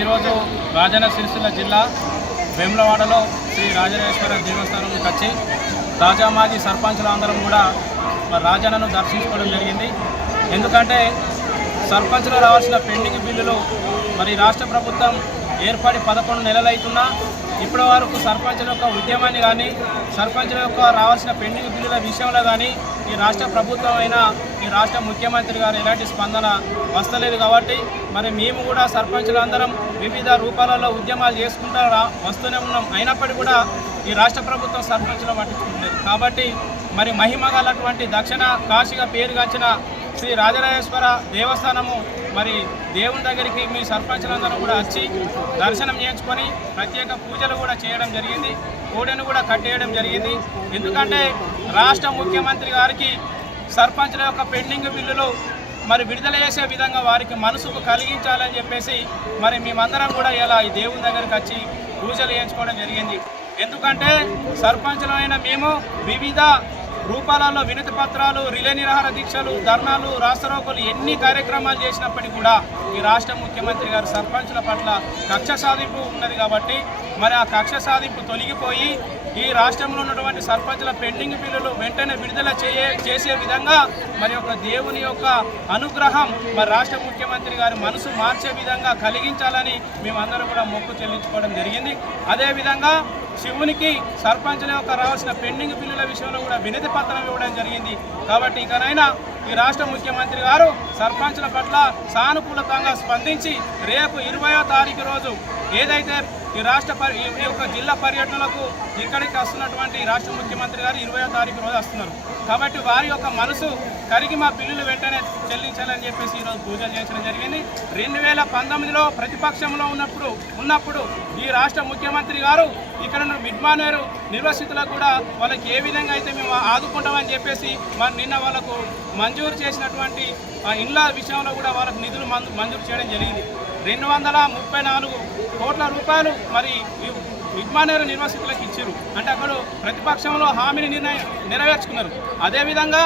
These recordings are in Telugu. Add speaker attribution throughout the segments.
Speaker 1: ఈరోజు రాజన్న సిరిసిల్ల జిల్లా వేములవాడలో శ్రీ రాజరాజేశ్వర దేవస్థానంకి వచ్చి రాజామాజీ సర్పంచులు అందరం కూడా మరి రాజన్నను దర్శించుకోవడం జరిగింది. ఎందుకంటే సర్పంచులు రావాల్సిన పెండింగ్ బిల్లులు మరి రాష్ట్ర ప్రభుత్వం ఏర్పడి పదకొండు నెలలు ఇప్పటి వరకు సర్పంచుల యొక్క ఉద్యమాన్ని కానీ సర్పంచుల యొక్క రావాల్సిన పెండింగ్ బిల్లుల విషయంలో కానీ ఈ రాష్ట్ర ప్రభుత్వం అయినా ఈ రాష్ట్ర ముఖ్యమంత్రి గారు ఎలాంటి స్పందన వస్తలేదు కాబట్టి మరి మేము కూడా సర్పంచులందరం వివిధ రూపాలలో ఉద్యమాలు చేసుకుంటూ వస్తూనే ఉన్నాం. అయినప్పటికీ కూడా ఈ రాష్ట్ర ప్రభుత్వం సర్పంచులు పట్టించుకుంటలేదు కాబట్టి మరి మహిమగలటువంటి దక్షిణ కాశీగా పేరుగాంచిన శ్రీ రాజరాజేశ్వర దేవస్థానము మరి దేవుని దగ్గరికి మీ సర్పంచులందరూ కూడా వచ్చి దర్శనం చేయించుకొని ప్రత్యేక పూజలు కూడా చేయడం జరిగింది. కోడెను కూడా కట్టేయడం జరిగింది. ఎందుకంటే రాష్ట్ర ముఖ్యమంత్రి గారికి సర్పంచుల యొక్క పెండింగ్ బిల్లులు మరి విడుదల చేసే విధంగా వారికి మనసుకు కలిగించాలని చెప్పేసి మరి మేమందరం కూడా ఇలా ఈ దేవుని దగ్గరికి వచ్చి పూజలు చేయించుకోవడం జరిగింది. ఎందుకంటే సర్పంచులైన మేము వివిధ రూపాలలో వినతి పత్రాలు రిలే నిరాహార దీక్షలు ధర్నాలు రాష్ట్రరోకులు ఎన్ని కార్యక్రమాలు చేసినప్పటికీ కూడా ఈ రాష్ట్ర ముఖ్యమంత్రి గారు సర్పంచుల పట్ల కక్ష సాధింపు ఉన్నది కాబట్టి మరి ఆ కక్ష సాధింపు తొలగిపోయి ఈ రాష్ట్రంలో ఉన్నటువంటి సర్పంచుల పెండింగ్ బిల్లులు వెంటనే విడుదల చేయ చేసే విధంగా మరి యొక్క దేవుని యొక్క అనుగ్రహం మరి రాష్ట్ర ముఖ్యమంత్రి గారి మనసు మార్చే విధంగా కలిగించాలని మేమందరం కూడా మొక్కు చెల్లించుకోవడం జరిగింది. అదేవిధంగా శివునికి సర్పంచుల యొక్క రావాల్సిన పెండింగ్ బిల్లుల విషయంలో కూడా వినతి పత్రం ఇవ్వడం జరిగింది. కాబట్టి ఇకనైనా ఈ రాష్ట్ర ముఖ్యమంత్రి గారు సర్పంచుల పట్ల సానుకూలతంగా స్పందించి రేపు ఇరవయో తారీఖు రోజు ఏదైతే ఈ రాష్ట్ర పరి ఈ యొక్క జిల్లా పర్యటనలకు ఇక్కడికి వస్తున్నటువంటి ఈ రాష్ట్ర ముఖ్యమంత్రి గారు ఇరవయో తారీఖు రోజు వస్తున్నారు. కాబట్టి వారి యొక్క మనసు కరిగి మా బిల్లులు వెంటనే చెల్లించాలని చెప్పేసి ఈరోజు పూజలు చేయించడం జరిగింది. రెండు వేల పంతొమ్మిదిలో ప్రతిపక్షంలో ఉన్నప్పుడు ఉన్నప్పుడు ఈ రాష్ట్ర ముఖ్యమంత్రి గారు ఇక్కడ మిడ్మానేరు నిర్వసితులకు కూడా వాళ్ళకి ఏ విధంగా అయితే మేము ఆదుకుంటామని చెప్పేసి మరి నిన్న వాళ్ళకు మంజూరు చేసినటువంటి ఇండ్ల విషయంలో కూడా వాళ్ళకు నిధులు మంజూరు చేయడం జరిగింది. రెండు వందల ముప్పై నాలుగు కోట్ల రూపాయలు మరి ఈ విద్మానేరు నిర్వాసితులకు ఇచ్చారు అంటే అక్కడ ప్రతిపక్షంలో హామీని నిర్ణయం నెరవేర్చుకున్నారు. అదేవిధంగా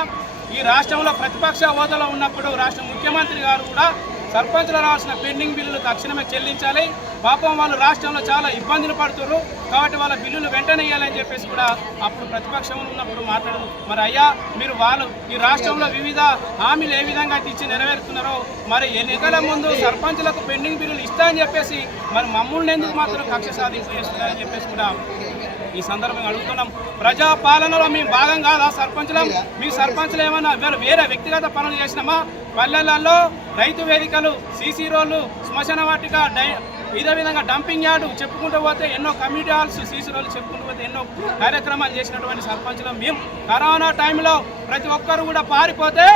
Speaker 1: ఈ రాష్ట్రంలో ప్రతిపక్ష హోదాలో ఉన్నప్పుడు రాష్ట్ర ముఖ్యమంత్రి గారు కూడా సర్పంచ్లు రావాల్సిన పెండింగ్ బిల్లులు తక్షణమే చెల్లించాలి. పాపం వాళ్ళు రాష్ట్రంలో చాలా ఇబ్బందులు పడుతున్నారు. కాబట్టి వాళ్ళ బిల్లులు వెంటనే ఇవ్వాలని చెప్పేసి కూడా అప్పుడు ప్రతిపక్షంలో ఉన్నప్పుడు మాట్లాడదు. మరి అయ్యా మీరు వాళ్ళు ఈ రాష్ట్రంలో వివిధ హామీలు ఏ విధంగా ఇచ్చి నెరవేరుతున్నారో మరి ఎన్నికల ముందు సర్పంచులకు పెండింగ్ బిల్లులు ఇస్తా అని చెప్పేసి మరి మమ్మల్ని ఎందుకు మాత్రం కక్ష సాధింపు చేస్తున్నారని చెప్పేసి కూడా ఈ సందర్భంగా అడుగుతున్నాం. ప్రజా పాలనలో మేము భాగం కాదా సర్పంచులం? మీ సర్పంచులు ఏమన్నా వేరే వేరే వ్యక్తిగత పనులు చేసినామా? పల్లెలలో రైతు వేదికలు సీసీ రోడ్లు శ్మశాన వాటిక డై ఇదే విధంగా డంపింగ్ యార్డు చెప్పుకుంటూ పోతే ఎన్నో కమ్యూనిటీ హాల్స్ సీసీ చెప్పుకుంటూ పోతే ఎన్నో కార్యక్రమాలు చేసినటువంటి సర్పంచులం మేము. కరోనా టైంలో ప్రతి ఒక్కరు కూడా పారిపోతే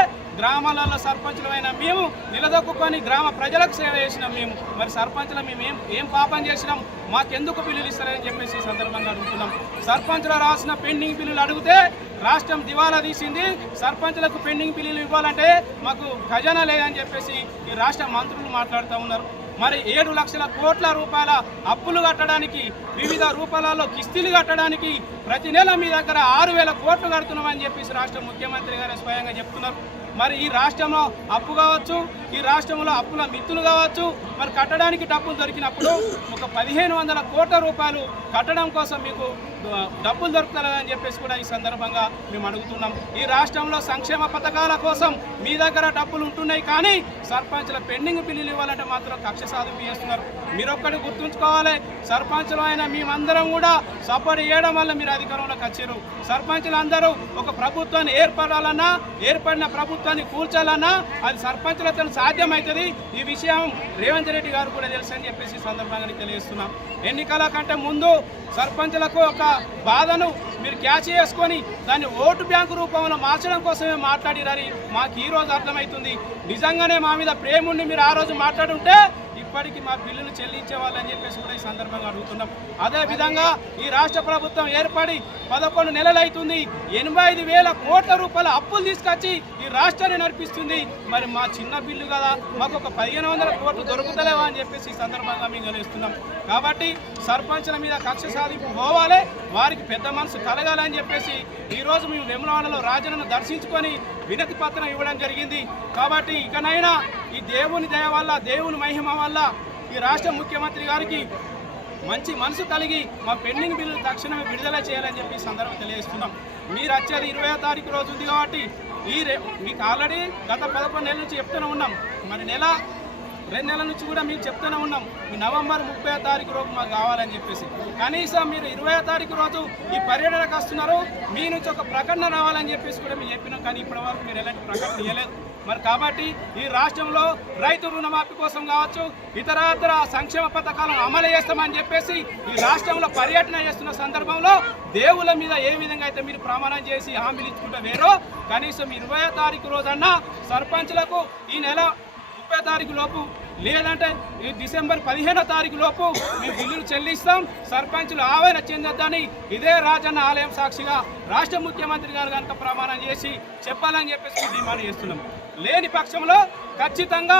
Speaker 1: గ్రామాలలో సర్పంచులమైన మేము నిలదొక్కుని గ్రామ ప్రజలకు సేవ చేసినాం మేము. మరి సర్పంచులు మేము ఏం ఏం పాపం చేసినాం? మాకెందుకు బిల్లులు ఇస్తారని చెప్పేసి ఈ సందర్భంగా అడుగుతున్నాం. సర్పంచులు రాసిన పెండింగ్ బిల్లులు అడిగితే రాష్ట్రం దివాలా తీసింది. సర్పంచులకు పెండింగ్ బిల్లులు ఇవ్వాలంటే మాకు ఖజానా లేదని చెప్పేసి ఈ రాష్ట్ర మంత్రులు మాట్లాడుతూ ఉన్నారు. మరి ఏడు లక్షల కోట్ల రూపాయల అప్పులు కట్టడానికి వివిధ రూపాలలో కిస్తీలు కట్టడానికి ప్రతి నెల మీ దగ్గర ఆరు వేల కోట్లు కడుతున్నామని చెప్పేసి రాష్ట్ర ముఖ్యమంత్రి గారు స్వయంగా చెప్తున్నారు. మరి ఈ రాష్ట్రంలో అప్పు కావచ్చు ఈ రాష్ట్రంలో అప్పుల మిత్తులు కావచ్చు మరి కట్టడానికి డబ్బులు దొరికినప్పుడు ఒక పదిహేను వందల కోట్ల రూపాయలు కట్టడం కోసం మీకు ఆ, డబ్బులు దొరుకుతాయని చెప్పేసి కూడా ఈ సందర్భంగా మేము అడుగుతున్నాం. ఈ రాష్ట్రంలో సంక్షేమ పథకాల కోసం మీ దగ్గర డబ్బులు ఉంటున్నాయి కానీ సర్పంచ్ల పెండింగ్ బిల్లులు ఇవ్వాలంటే మాత్రం కక్ష సాధింపు చేస్తున్నారు. మీరు ఒక్కటి గుర్తుంచుకోవాలి సర్పంచ్లు అయినా మేమందరం కూడా సపోర్ట్ చేయడం వల్ల మీరు అధికారంలోకి వచ్చారు. సర్పంచ్లు అందరూ ఒక ప్రభుత్వాన్ని ఏర్పడాలన్నా ఏర్పడిన ప్రభుత్వాన్ని కూల్చాలన్నా అది సర్పంచులతో సాధ్యమవుతుంది ఈ విషయం రేవంత్ రెడ్డి గారు కూడా తెలుసు అని చెప్పేసి సందర్భంగా తెలియజేస్తున్నాం. ఎన్నికల కంటే ముందు సర్పంచ్లకు ఒక బాధను మీరు క్యాచ్ చేసుకొని దాన్ని ఓటు బ్యాంకు రూపంలో మార్చడం కోసమే మాట్లాడిరని మాకు ఈ రోజు అర్థమవుతుంది. నిజంగానే మా మీద ప్రేమ ఉండి మీరు ఆ రోజు మాట్లాడుంటే ఇప్పటికీ మా బిల్లులు చెల్లించే వాళ్ళని చెప్పేసి కూడా ఈ సందర్భంగా అడుగుతున్నాం. అదే విధంగా ఈ రాష్ట్ర ప్రభుత్వం ఏర్పడి పదకొండు నెలలు అవుతుంది. ఎనభై ఐదు వేల కోట్ల రూపాయల అప్పులు తీసుకొచ్చి ఈ రాష్ట్రాన్ని నడిపిస్తుంది. మరి మా చిన్న బిల్లు కదా మాకు ఒక పదిహేను వందల కోట్లు దొరుకుతలేవా అని చెప్పేసి ఈ సందర్భంగా మేము గెలుస్తున్నాం. కాబట్టి సర్పంచ్ల మీద కక్ష సాధింపు పోవాలి వారికి పెద్ద మనసు కలగాలని చెప్పేసి ఈరోజు మేము వెములవాడలో రాజనను దర్శించుకొని వినతి పత్రం ఇవ్వడం జరిగింది. కాబట్టి ఇకనైనా ఈ దేవుని దయ వల్ల దేవుని మహిమ వల్ల ఈ రాష్ట్ర ముఖ్యమంత్రి గారికి మంచి మనసు కలిగి మా పెండింగ్ బిల్లు తక్షణమే విడుదల చేయాలని చెప్పి ఈ సందర్భం తెలియజేస్తున్నాం. మీరు వచ్చేది ఇరవై తారీఖు రోజు ఉంది కాబట్టి ఈ మీకు ఆల్రెడీ గత పదకొండు నెలల నుంచి చెప్తూనే ఉన్నాం. మరి నెల రెండు నెలల నుంచి కూడా మీకు చెప్తూనే ఉన్నాం. ఈ నవంబర్ ముప్పై తారీఖు రోజు మాకు కావాలని చెప్పేసి. కనీసం మీరు ఇరవై తారీఖు రోజు ఈ పర్యటనకు వస్తున్నారు. మీ నుంచి ఒక ప్రకటన రావాలని చెప్పేసి కూడా మేము చెప్పినాం. కానీ ఇప్పటి వరకు మీరు ఎలాంటి ప్రకటన ఇవ్వలేదు మరి కాబట్టి ఈ రాష్ట్రంలో రైతు రుణమాఫీ కోసం కావచ్చు ఇతర ఇతర సంక్షేమ పథకాలను అమలు చేస్తామని చెప్పేసి ఈ రాష్ట్రంలో పర్యటన చేస్తున్న సందర్భంలో దేవుల మీద ఏ విధంగా అయితే మీరు ప్రమాణం చేసి హామీలు ఇచ్చుకుంటే వేరో కనీసం ఇరవై తారీఖు రోజన్నా సర్పంచ్లకు ఈ నెల ముప్పై తారీఖు లోపు లేదంటే ఈ డిసెంబర్ పదిహేనో తారీఖు లోపు మేము బిల్లులు చెల్లిస్తాం సర్పంచులు ఆవేదన చెందొద్దని ఇదే రాజన్న ఆలయం సాక్షిగా రాష్ట్ర ముఖ్యమంత్రి గారు కనుక ప్రమాణం చేసి చెప్పాలని చెప్పేసి డిమాండ్ చేస్తున్నాం. లేని పక్షంలో ఖచ్చితంగా